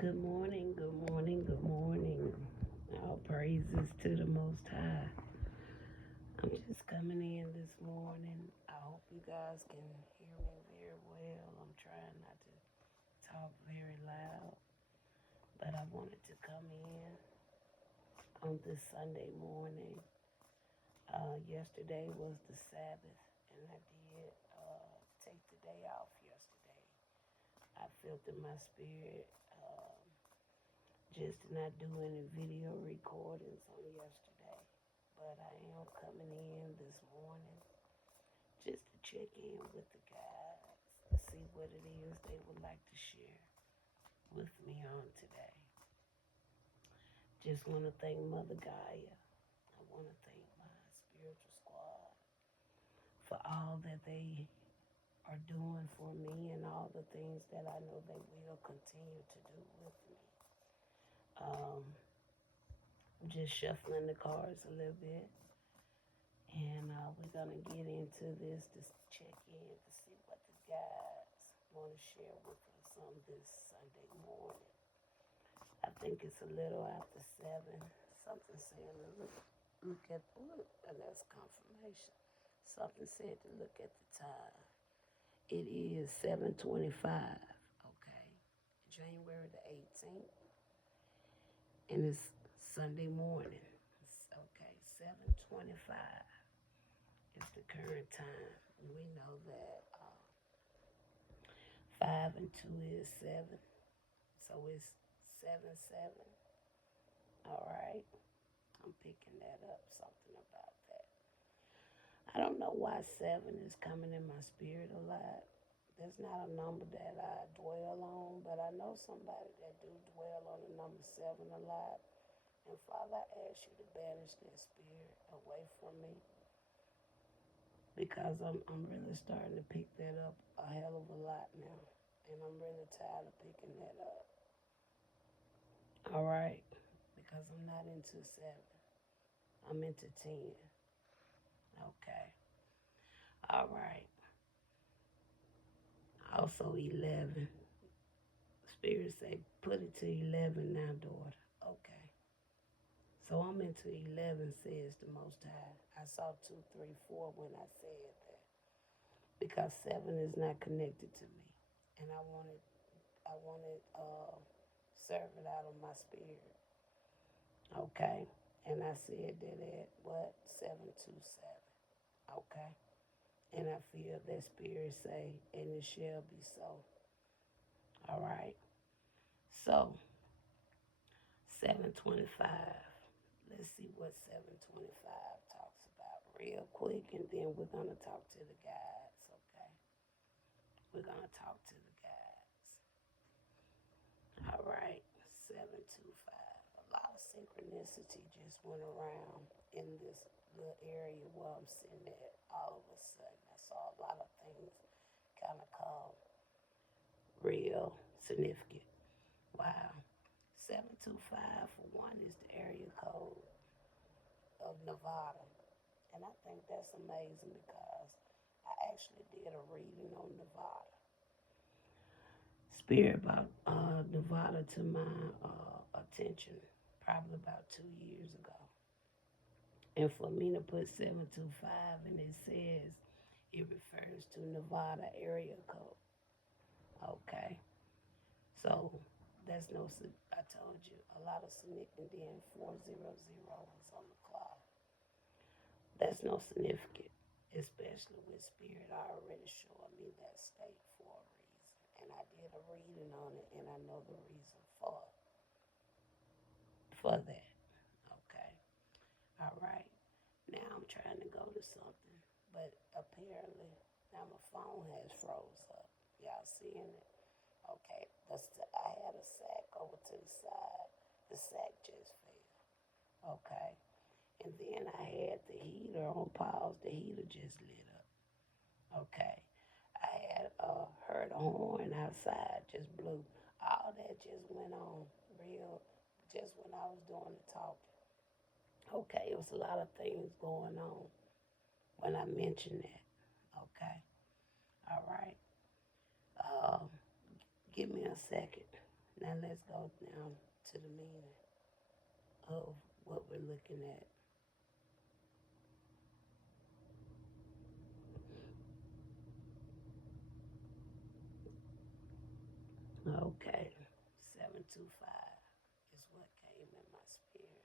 Good morning, good morning, good morning. All praises to the Most High. I'm just coming in this morning. I hope you guys can hear me very well. I'm trying not to talk very loud, but I wanted to come in on this Sunday morning. Yesterday was the Sabbath, and I did take the day off yesterday. I felt in my spirit. Just not do any video recordings on yesterday. But I am coming in this morning just to check in with the guys to see what it is they would like to share with me on today. Just want to thank Mother Gaia. I want to thank my spiritual squad for all that they are doing for me and all the things that I know they will continue to do with me. Um, I'm just shuffling the cards a little bit. And we're going to get into this to check in to see what the guys want to share with us on this Sunday morning. I think it's a little after 7. Something saying to look at, and that's confirmation. Something said to look at the time. It is 7:25, okay, January the 18th, and it's Sunday morning. Okay, 7:25. It's the current time. We know that 5 and 2 is 7. So it's 7-7. All right. I'm picking that up. Something about that. I don't know why 7 is coming in my spirit a lot. There's not a number that I dwell on, but I know somebody that do dwell on the number 7 a lot. And Father, I ask you to banish that spirit away from me, because I'm really starting to pick that up a hell of a lot now, and I'm really tired of picking that up. All right, because I'm not into 7, I'm into 10. Okay, all right. Also 11. Spirit say put it to 11 now, daughter. Okay. So I'm into 11, says the Most High. I saw 2, 3, 4 when I said that, because 7 is not connected to me, and I wanted serve it out of my spirit. Okay. And I said that at what? 727. Okay. And I feel that spirit say, and it shall be so. All right. So 725. Let's see what 725 talks about real quick, and then we're gonna talk to the guys. Okay. We're gonna talk to the guys. All right, 725. A lot of synchronicity just went around in this little area where I'm sitting at. All of a sudden, I saw a lot of things kind of come real significant. Wow. 725 for one is the area code of Nevada. And I think that's amazing because I actually did a reading on Nevada. Spirit brought Nevada to my attention probably about 2 years ago. And for me to put 725, and it says it refers to Nevada area code. Okay. So that's no, I told you, a lot of significant. Then 400 was on the clock. That's no significant, especially with spirit already showing me that state for a reason. And I did a reading on it, and I know the reason for that. Okay. All right. Now I'm trying to go to something, but apparently now my phone has froze up. Y'all seeing it? Okay. I had a sack over to the side. The sack just fell. Okay. And then I had the heater on pause. The heater just lit up. Okay. I had heard a horn outside just blew. All that just went on real just when I was doing the talking. Okay, it was a lot of things going on when I mentioned that. Okay. All right. Uh, give me a second. Now let's go now to the meaning of what we're looking at. Okay, 725 is what came in my spirit.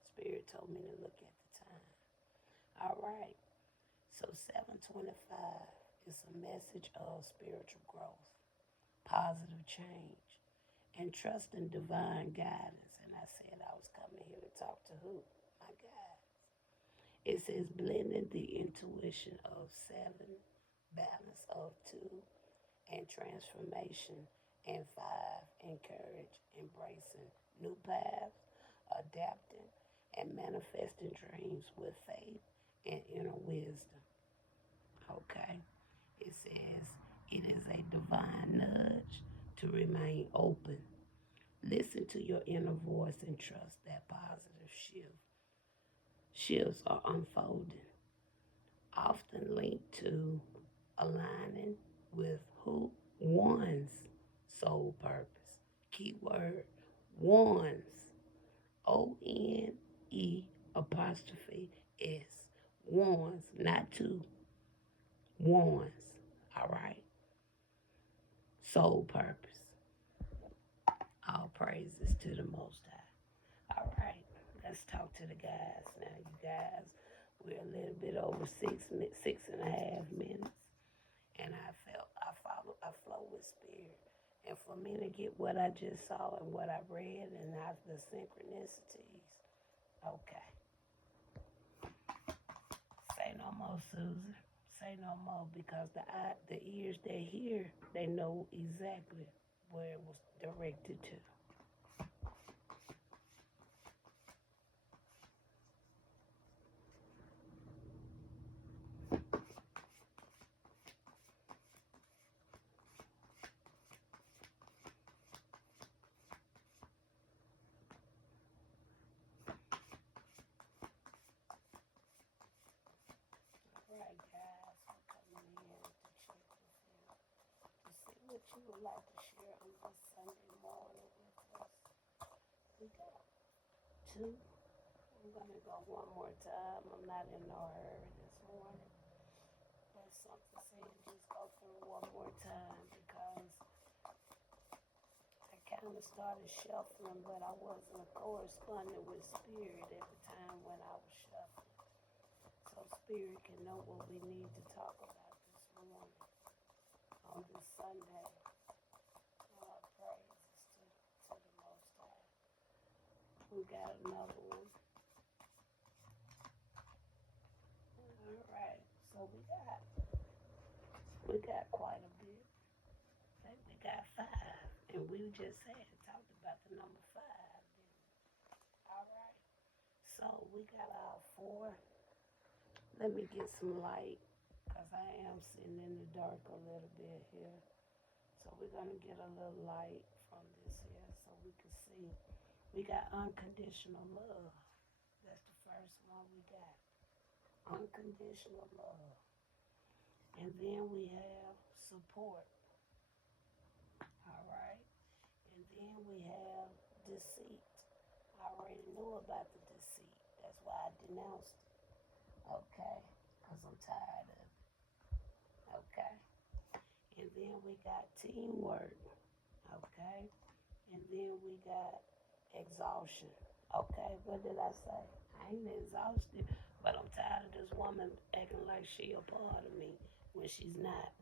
Spirit told me to look at the time. All right, so 725 is a message of spiritual growth, positive change, and trust in divine guidance. And I said I was coming here to talk to who? My guides. It says blending the intuition of seven, balance of two, and transformation, and five, encourage, embracing new paths, adapting, and manifesting dreams with faith and inner wisdom. Okay? It says it is a divine nudge to remain open. Listen to your inner voice and trust that positive shifts are unfolding, often linked to aligning with who one's soul purpose. Keyword one's, ONE apostrophe S. One's, not two, one's. All right. Soul purpose. All praises to the Most High. All right. Let's talk to the guys now, you guys. We're a little bit over 6.5 minutes. And I flow with spirit. And for me to get what I just saw and what I read and not the synchronicities, okay. Say no more, Susan. Say no more, because the ears that hear, they know exactly where it was directed to. All right, guys, we're coming in to check with you to see what you would like to share on this Sunday morning with us. We got two. I'm going to go one more time. I'm not in no hurry this morning. But something saying just go through one more time, because I kind of started shuffling, but I wasn't corresponding with spirit at the time when I was shuffling. So spirit can know what we need to talk about this morning on this Sunday. Praises to the Most High. We got another one. All right, so we got quite a bit. I think we got five, and we just talked about the number five. All right, so we got our four. Let me get some light, because I am sitting in the dark a little bit here. So we're gonna get a little light from this here, so we can see. We got unconditional love. That's the first one we got. Unconditional love. And then we have support. All right. And then we have deceit. I already knew about the deceit. That's why I denounced it. Okay. Because I'm tired of it. Okay. And then we got teamwork. Okay. And then we got exhaustion. Okay. What did I say? I ain't exhausted, but I'm tired of this woman acting like she a part of me when she's not.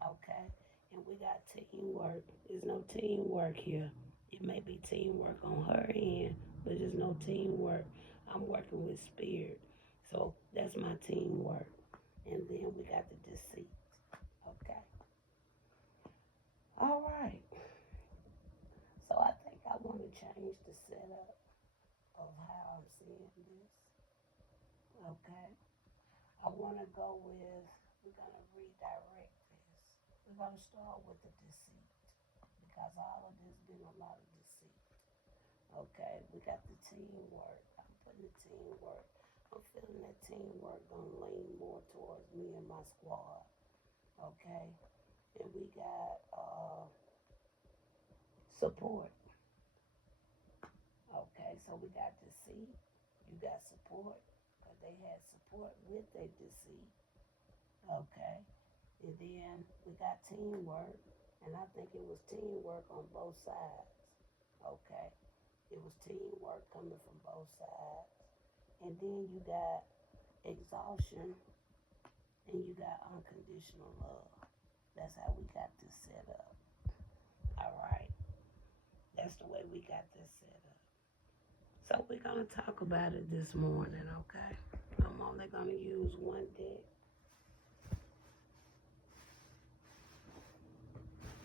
Okay? And we got teamwork. There's no teamwork here. It may be teamwork on her end, but there's no teamwork. I'm working with spirit. So that's my teamwork. And then we got the deceit. Okay? All right. So I think I want to change the setup of how I'm seeing this. Okay? I want to go with, we're going to redirect this. We're going to start with the deceit, because all of this been a lot of deceit. Okay, we got the teamwork. I'm putting the teamwork. I'm feeling that teamwork going to lean more towards me and my squad. Okay, and we got support. Okay, so we got deceit. You got support, because they had support with their deceit. Okay, and then we got teamwork, and I think it was teamwork on both sides. Okay, it was teamwork coming from both sides. And then you got exhaustion, and you got unconditional love. That's how we got this set up. All right, that's the way we got this set up. So we're gonna talk about it this morning, okay? I'm only gonna use one deck.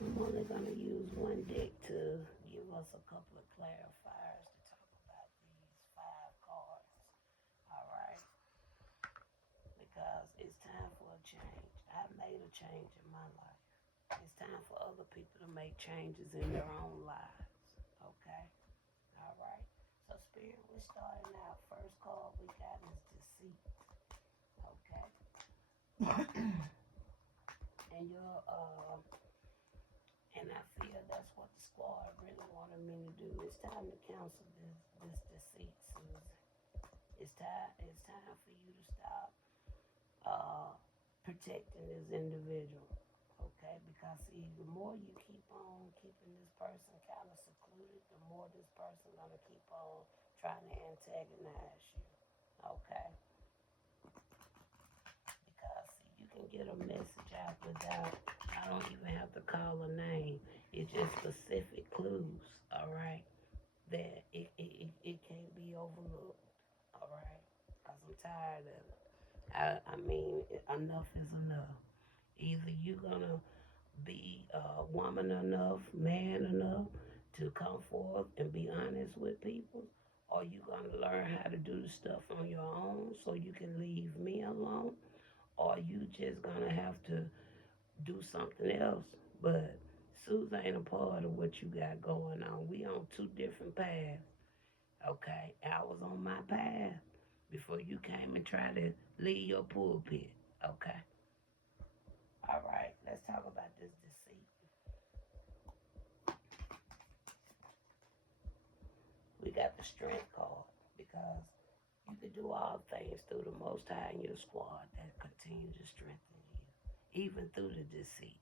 I'm only gonna use one deck to give us a couple of clarifiers to talk about these 5 cards. All right, because it's time for a change. I made a change in my life. It's time for other people to make changes in their own lives. Okay? All right. So Spirit, we're starting out. First card we got is deceit. Okay? And and I feel that's what the squad really wanted me to do. It's time to cancel this deceit, Susan. It's time for you to stop protecting this individual. Okay? Because see, the more you keep on keeping this person kind of secluded, the more this person gonna keep on trying to antagonize you. Okay? Because see, you can get a message out without, I don't even have to call a name. It's just specific clues, all right, that it can't be overlooked, all right? Because I'm tired of it. I mean, enough is enough. Either you're gonna be woman enough, man enough to come forth and be honest with people, or you gonna learn how to do stuff on your own so you can leave me alone, or you just gonna have to do something else. But Susan ain't a part of what you got going on. We on 2 different paths. Okay, I was on my path before you came and tried to leave your pulpit. Okay. All right, let's talk about this deceit. We got the strength card because you can do all things through the Most High in your squad that continue to strengthen you, even through the deceit.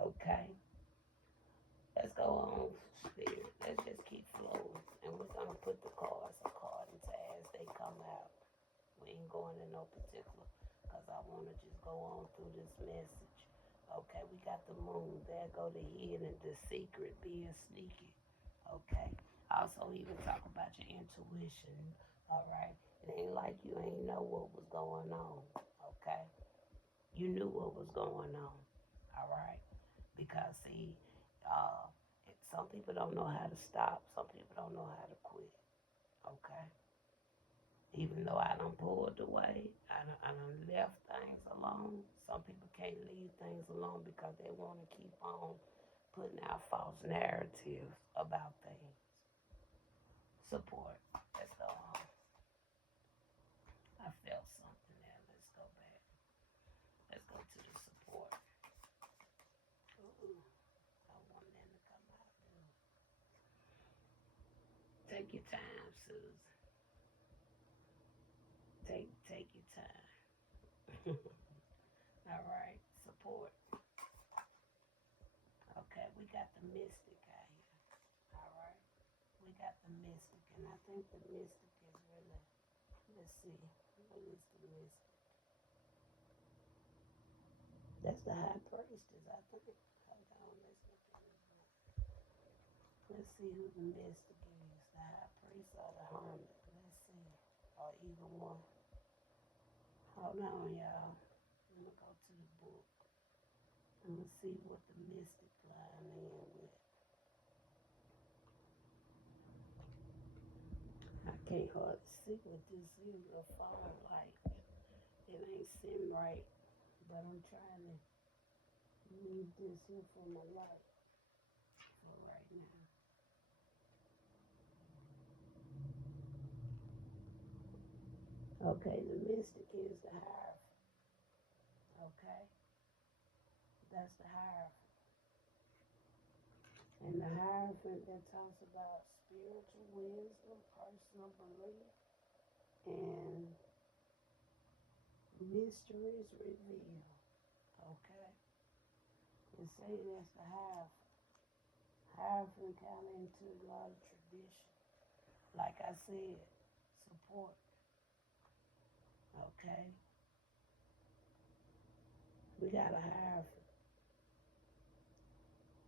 Okay, let's go on, Spirit. Let's just keep flowing, and we're gonna put the cards according to as they come out. We ain't going in no particular, because I want to just go on through this message. Okay, we got the moon. There go the hidden, the secret, being sneaky. Okay. Also, even talk about your intuition. All right. It ain't like you ain't know what was going on. Okay. You knew what was going on. All right. Because see, some people don't know how to stop. Some people don't know how to quit. Okay. Even though I done pulled away, I done left things alone. Some people can't leave things alone because they want to keep on putting out false narratives about things. Support. Let's go on. I felt something there. Let's go back. Let's go to the support. Ooh, I want them to come out. Take your time, Susan. Take your time. All right, support. Okay, we got the mystic out here. All right, we got the mystic, and I think the mystic is really. Let's see, what is the mystic? That's the high priestess, I think. Hold on, let's look at this. Let's see who the mystic is, the high priest or the hermit. Let's see, or either one. Hold on, y'all. I'm gonna go to the book. I'm gonna see what the mystic line in with. I can't hardly see what this is. A phone light. It ain't sitting right, but I'm trying to use this here for my light for right now. Okay, the mystic is the hierophant. Okay, that's the hierophant. And the Hierophant that talks about spiritual wisdom, personal belief, and mysteries revealed. Okay? And say that's the Hierophant. Hierophant kind of into a lot of tradition. Like I said, support. Okay? We got a Hierophant.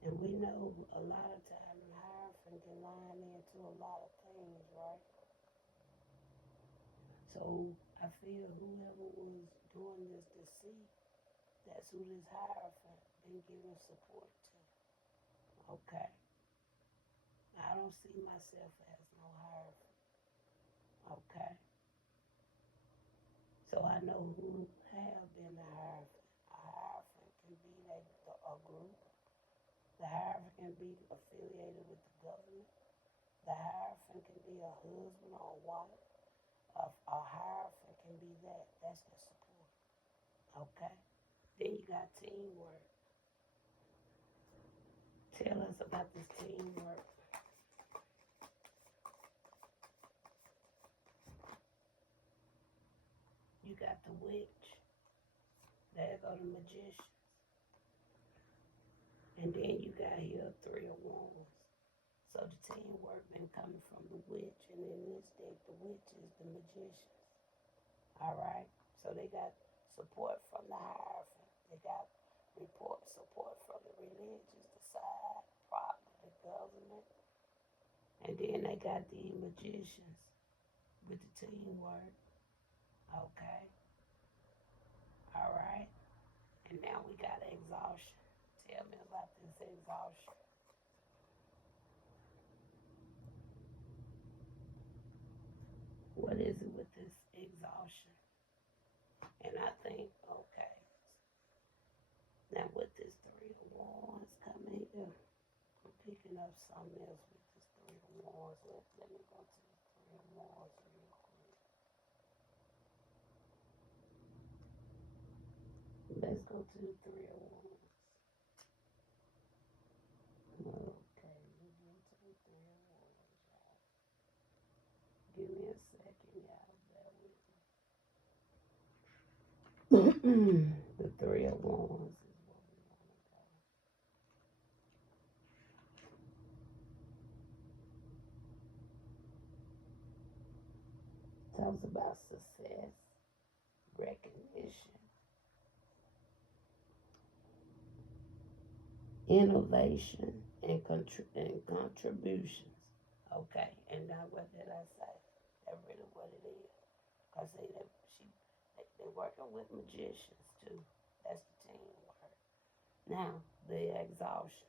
And we know a lot of times the Hierophant can line into a lot of things, right? So I feel whoever was doing this deceit, that's who this Hierophant been giving support to. Okay? I don't see myself as no Hierophant. Okay? So I know who have been a Hierophant. A Hierophant can be a group. The Hierophant can be affiliated with the government. The Hierophant can be a husband or a wife. A Hierophant can be that. That's the support. Okay? Then you got teamwork. Tell us about this teamwork. You got the witch. There go the magician. And then you got here 3 of Wands. So the teamwork been coming from the witch. And in this deck, the witch is the magician. Alright? So they got support from the Hierophant. They got support from the religious, the side, probably the government. And then they got the magicians with the teamwork. Okay? Alright? And now we got exhaustion. Tell me about this exhaustion. What is it with this exhaustion? And I think, okay, now with this 3 of Wands coming here, I'm picking up something else with this 3 of Wands. Let me go to the 3 of Wands real quick. Let's go to the 3 of Wands. Okay, we'll get to the 3 of Wands, y'all. Give me a second, y'all. Bear with me. The 3 of Wands is what we want to go. Talks about success, recognition, innovation, and contributions. Okay, and now what did I say? That's really what it is. Cause they working with magicians too. That's the teamwork. Now the exhaustion.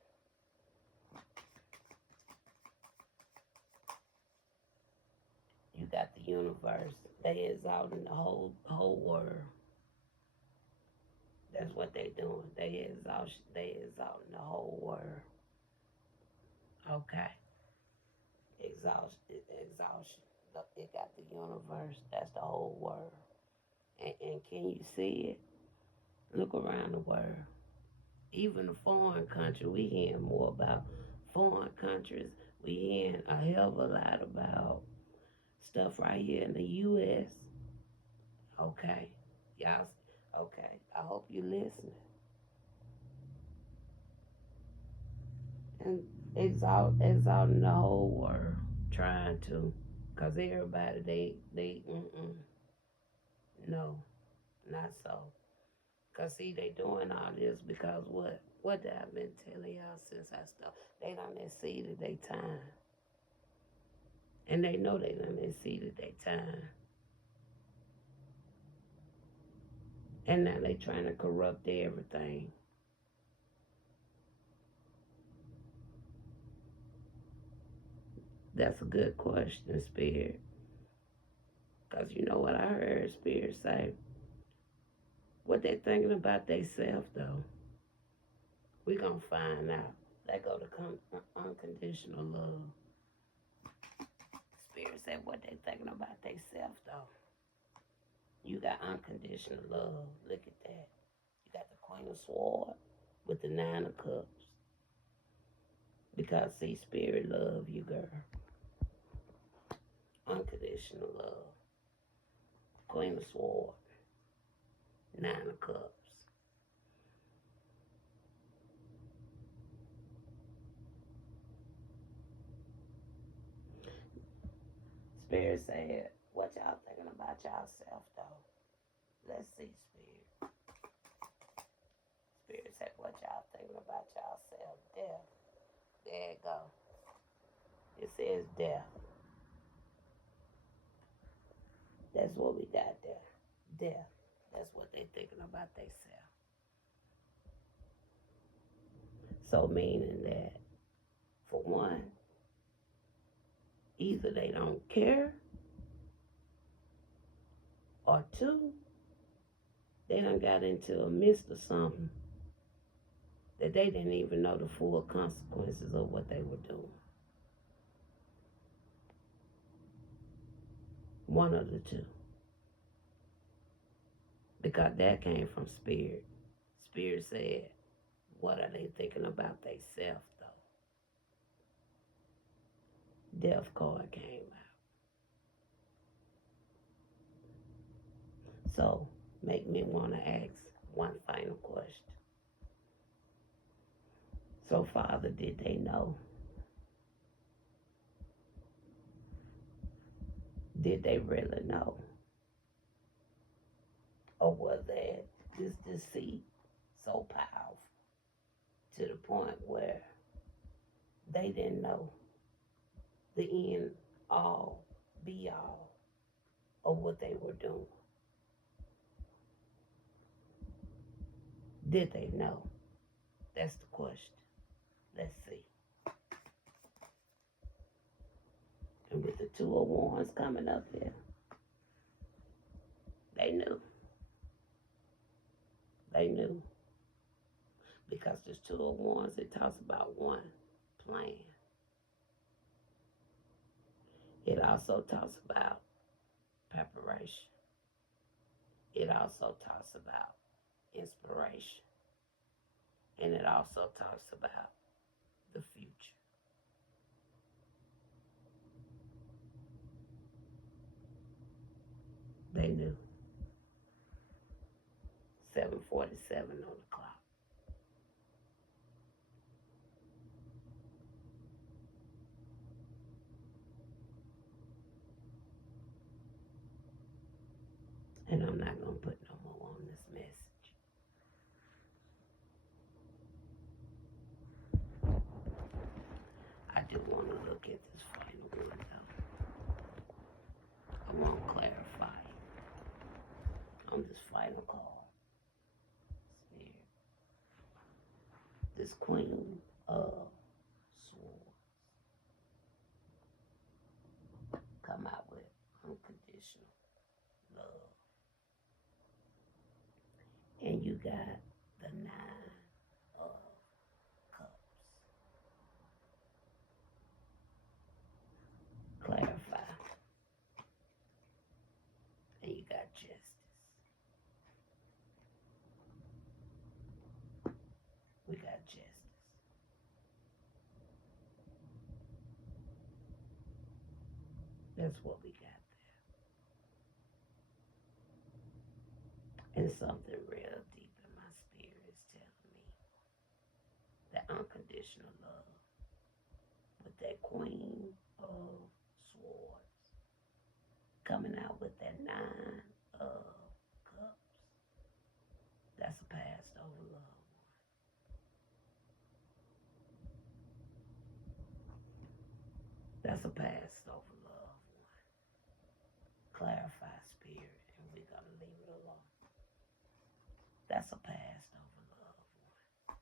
You got the universe. They exalting the whole world. That's what they doing. They exalting the whole world. Okay. Exhaustion. Look, it got the universe. That's the whole world. And can you see it? Look around the world. Even the foreign country, we hearing more about foreign countries. We hearing a hell of a lot about stuff right here in the U.S. Okay. Y'all, okay. I hope you listening. And exalting the whole world. Trying to. Because everybody, no, not so. Because, see, they doing all this because what? What have I been telling y'all since I started? They done exceeded their time. And they know they done exceeded their time. And now they trying to corrupt everything. That's a good question, Spirit. Because you know what I heard Spirit say? What they thinking about themselves, though. We gonna find out. They go to unconditional love. Spirit said what they thinking about themselves, though. You got unconditional love. Look at that. You got the Queen of Swords with the 9 of Cups. Because, see, spirit love you, girl. Unconditional love. Queen of Swords. Nine of Cups. Spirit said, what y'all thinking about yourself, though? Let's see, Spirit. Spirit said, what y'all thinking about yourself? Death. There it go. It says death. That's what we got there. Death. That's what they thinking about themselves. So meaning that, for one, either they don't care, or two, they done got into a mist or something that they didn't even know the full consequences of what they were doing. One of the two. Because that came from Spirit. Spirit said, what are they thinking about themselves, though? Death card came out. So, make me want to ask one final question. So, Father, did they know? Did they really know? Or was that this deceit so powerful to the point where they didn't know the end all, be all of what they were doing? Did they know? That's the question. Let's see. And with the Two of Wands coming up here, they knew. They knew. Because this Two of Wands, it talks about one plan. It also talks about preparation. It also talks about inspiration. And it also talks about the future. They knew. 7:47 on the clock. And I'm not going to put no more on this message. I do want to look at this final one, though. I want to clarify on this final call. Spirit. This Queen of Swords come out with unconditional love. And you got the Nine of Cups. Clarify. And you got Justice. We got Justice. That's what we got there. And something real deep in my spirit is telling me that unconditional love with that Queen of Swords coming out with that Nine of Cups. That's a passed over loved one. That's a passed over loved one. Clarify, Spirit, and we're going to leave it alone. That's a passed over loved one.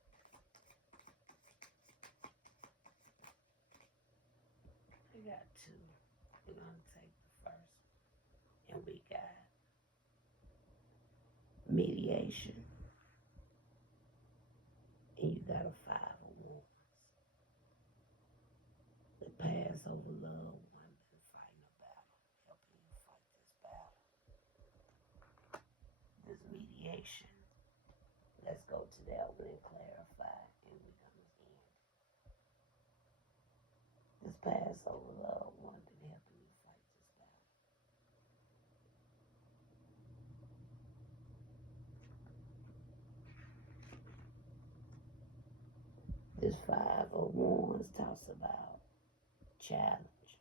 We got two. We're going to take the first one. And we got mediation. And you got a Five of Wands. The pass over love one been fighting a battle, helping you fight this battle. This mediation. Let's go to that one and clarify, and we're gonna end. This Passover loved one that helped me fight this battle. This 501 talks about challenge,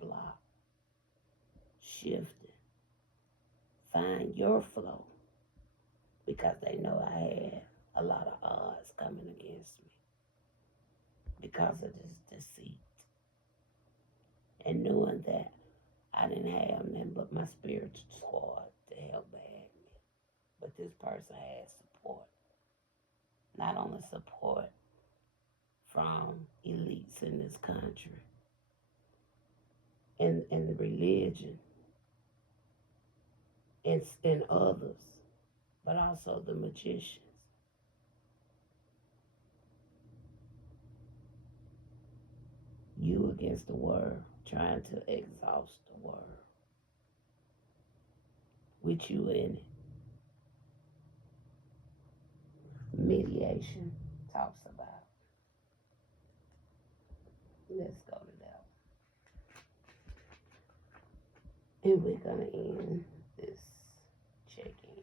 block, shifting, find your flow, because they know I had a lot of odds coming against me because of this deceit. And knowing that I didn't have nothing but my spiritual squad to help back me. But this person had support. Not only support from elites in this country and the religion and others, but also the magicians. You against the world, trying to exhaust the world with you in it. Mediation talks about. Let's go to that one. And we're going to end this check-in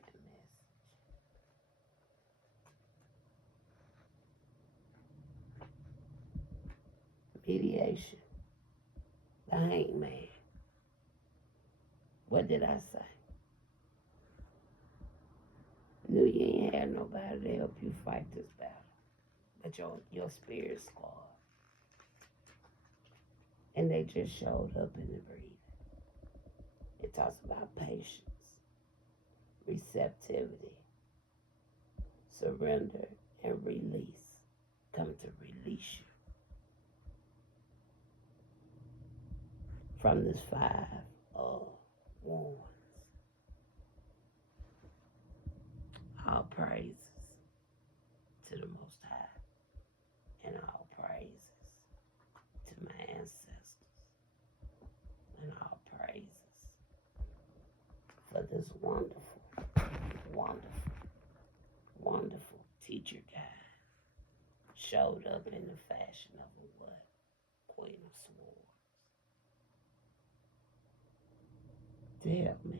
message. Mediation. The hangman. What did I say? Knew you ain't had nobody to help you fight this battle, but your spirit squad. And they just showed up in the breathing. It talks about patience, receptivity, surrender, and release. Come to release you from this 5 of wands. All praises to the Most High, and all praises to my ancestors, and all praises for this wonderful, wonderful, wonderful teacher guide. Showed up in the fashion of a what? Queen of Swords. To help me.